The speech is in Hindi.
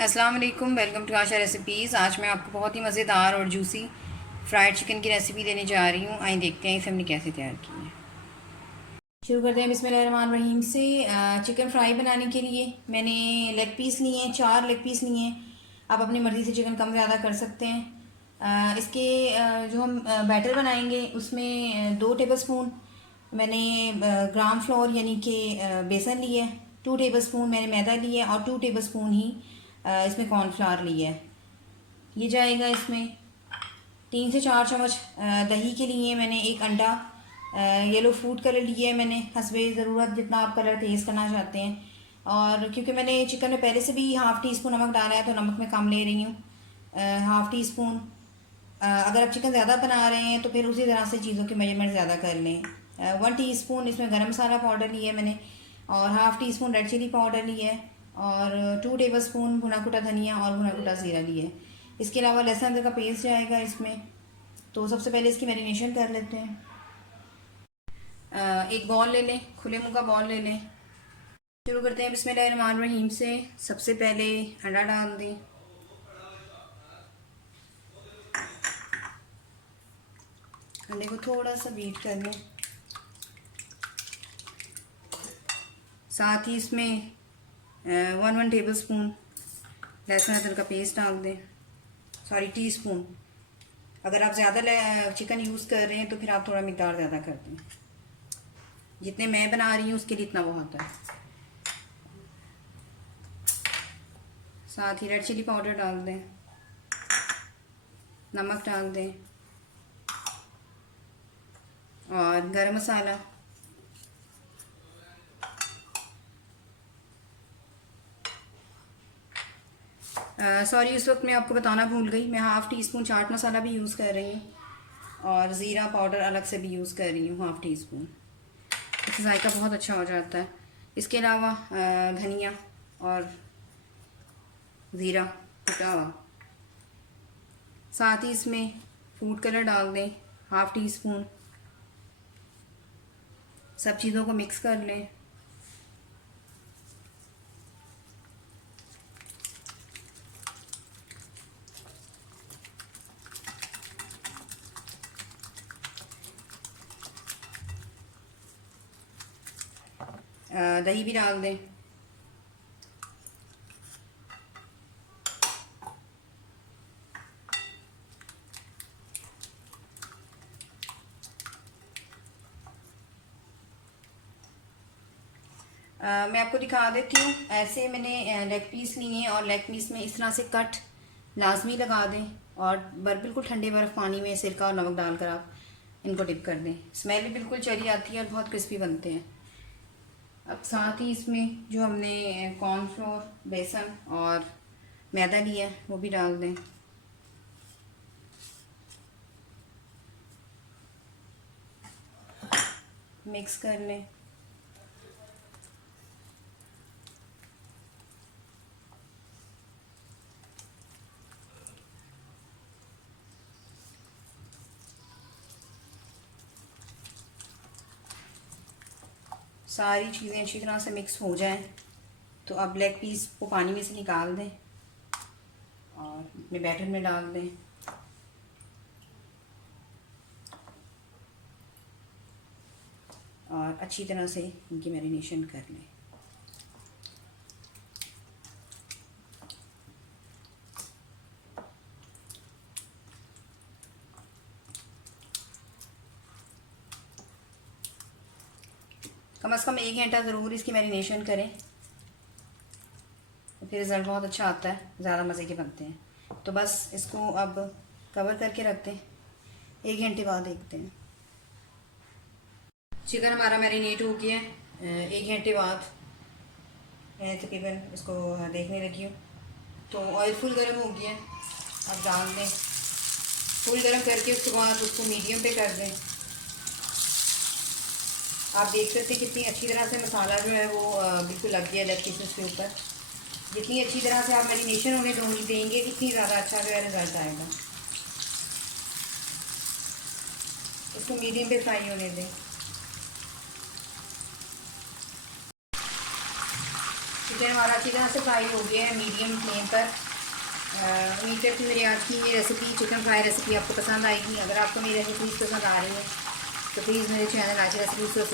अस्सलाम वालेकुम, वेलकम टू आशा रेसिपीज़। आज मैं आपको बहुत ही मज़ेदार और जूसी फ्राइड चिकन की रेसिपी देने जा रही हूँ। आइए देखते हैं इसे हमने कैसे तैयार की है। शुरू करते हैं बिस्मिल्लाहिर्रहमानिर्रहीम से। चिकन फ्राई बनाने के लिए मैंने लेग पीस लिए हैं, 4 लेग पीस लिए हैं। आप अपनी मर्ज़ी से चिकन कम ज़्यादा कर सकते हैं। इसके जो हम बैटर बनाएंगे उसमें 2 टेबल स्पून मैंने ग्राम फ्लोर यानी कि बेसन लिया है, 2 टेबल स्पून मैंने मैदा लिया है और 2 टेबल स्पून ही इसमें कॉर्नफ्लावर लिया है। ये जाएगा इसमें 3 से 4 चम्मच दही के लिए मैंने एक अंडा, येलो फूड कलर लिया है मैंने हस्बे ज़रूरत जितना आप कलर तेज़ करना चाहते हैं। और क्योंकि मैंने चिकन में पहले से भी हाफ़ टी स्पून नमक डाला है तो नमक मैं कम ले रही हूँ, हाफ़ टी स्पून। अगर आप चिकन ज़्यादा बना रहे हैं तो फिर उसी तरह से चीज़ों की मेजरमेंट ज़्यादा कर लें। 1 टीस्पून इसमें गरम मसाला पाउडर लिया है मैंने और half teaspoon red chilli powder लिया है और 2 टेबल स्पून भुना कुटा धनिया और भुना कुटा ज़ीरा लिया है। इसके अलावा लहसुन अदरक का पेस्ट जाएगा इसमें। तो सबसे पहले इसकी मैरिनेशन कर लेते हैं। एक बॉल ले लें, खुले मुंह का बॉल ले लें। शुरू करते हैं बिस्मिल्लाहिर्रहमानिर्रहीम से। सबसे पहले अंडा डाल दें, अंडे को थोड़ा सा बीट कर लें। साथ ही इसमें 1 टेबल स्पून लहसुन अदरक का पेस्ट डाल दें, सॉरी टीस्पून। अगर आप ज़्यादा चिकन यूज़ कर रहे हैं तो फिर आप थोड़ा मिकदार ज़्यादा कर दें। जितने मैं बना रही हूँ उसके लिए इतना बहुत है। साथ ही रेड चिली पाउडर डाल दें, नमक डाल दें और गरम मसाला। सॉरी, उस वक्त मैं आपको बताना भूल गई, मैं half tea spoon chaat masala भी यूज़ कर रही हूँ और ज़ीरा पाउडर अलग से भी यूज़ कर रही हूँ हाफ़ टी स्पून। इससे जायका बहुत अच्छा हो जाता है। इसके अलावा धनिया और ज़ीरा कुटा हुआ। साथ ही इसमें फूड कलर डाल दें, हाफ़ टी स्पून। सब चीज़ों को मिक्स कर लें। दही भी डाल दें। मैं आपको दिखा देती हूँ। ऐसे मैंने लेग पीस लिए हैं और लेग पीस में इस तरह से कट लाजमी लगा दें और बिल्कुल ठंडे बर्फ़ पानी में सिरका और नमक डालकर आप इनको डिप कर दें। स्मेल भी बिल्कुल चली आती है और बहुत क्रिस्पी बनते हैं। अब साथ ही इसमें जो हमने कॉर्नफ्लोर, बेसन और मैदा लिया है वो भी डाल दें। मिक्स कर लें। सारी चीज़ें अच्छी तरह से मिक्स हो जाएं तो अब लेग पीस को पानी में से निकाल दें और अपने बैटर में डाल दें। और अच्छी तरह से इनकी मैरिनेशन कर लें। कम से कम 1 घंटा ज़रूर इसकी मैरिनेशन करें, तो फिर रिज़ल्ट बहुत अच्छा आता है, ज़्यादा मज़े के बनते हैं। तो बस इसको अब कवर करके रखते हैं, 1 घंटे बाद देखते हैं। चिकन हमारा मैरिनेट हो गया है। 1 घंटे बाद मैं तकरीबन इसको देखने लगी हूँ तो ऑयल फुल गर्म हो गया है। अब डाल दें, फुल गर्म करके उसके बाद उसको मीडियम पे कर दें। आप देख सकते हैं कितनी अच्छी तरह से मसाला जो है वो बिल्कुल लग गया लेग पीसेस के ऊपर। जितनी अच्छी तरह से आप मैरिनेशन होने देंगे इतनी ज़्यादा अच्छा जो है रिजल्ट आएगा। इसको मीडियम पे फ्राई होने दें। चिकन हमारा अच्छी तरह से फ्राई हो गया है मीडियम फ्लेम पर। उम्मीद करती हूँ मेरी आज की ये रेसिपी चिकन फ्राई रेसिपी आपको पसंद आएगी। अगर आपको मेरी रेसिपीज़ पसंद आ रही है तो प्लीज़ मेरे चैनल आज रेसिपीज़ को